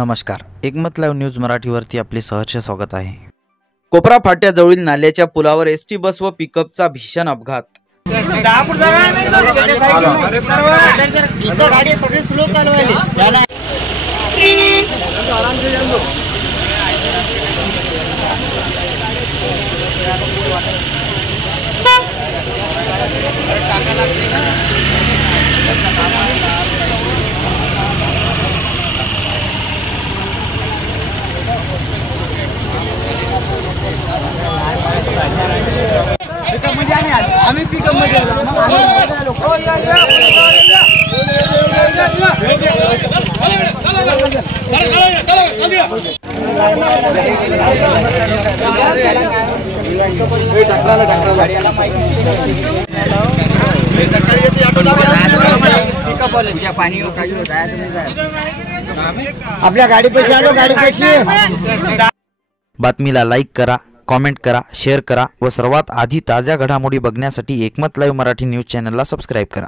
नमस्कार, एकमत live news मराठीवरती आपले सहर्ष स्वागत आहे। कोपरा फाट्याजवळील नाल्याच्या पुलावर एसटी बस व पिकअपचा भीषण अपघात। आपल्या गाडीपाशी आलो, गाडीपाशी। बातमीला लाईक करा, कमेंट करा, शेअर करा व सर्वात आधी ताज्या घडामोडी बघण्यासाठी एकमत लाईव्ह मराठी न्यूज चॅनलला सबस्क्राइब करा।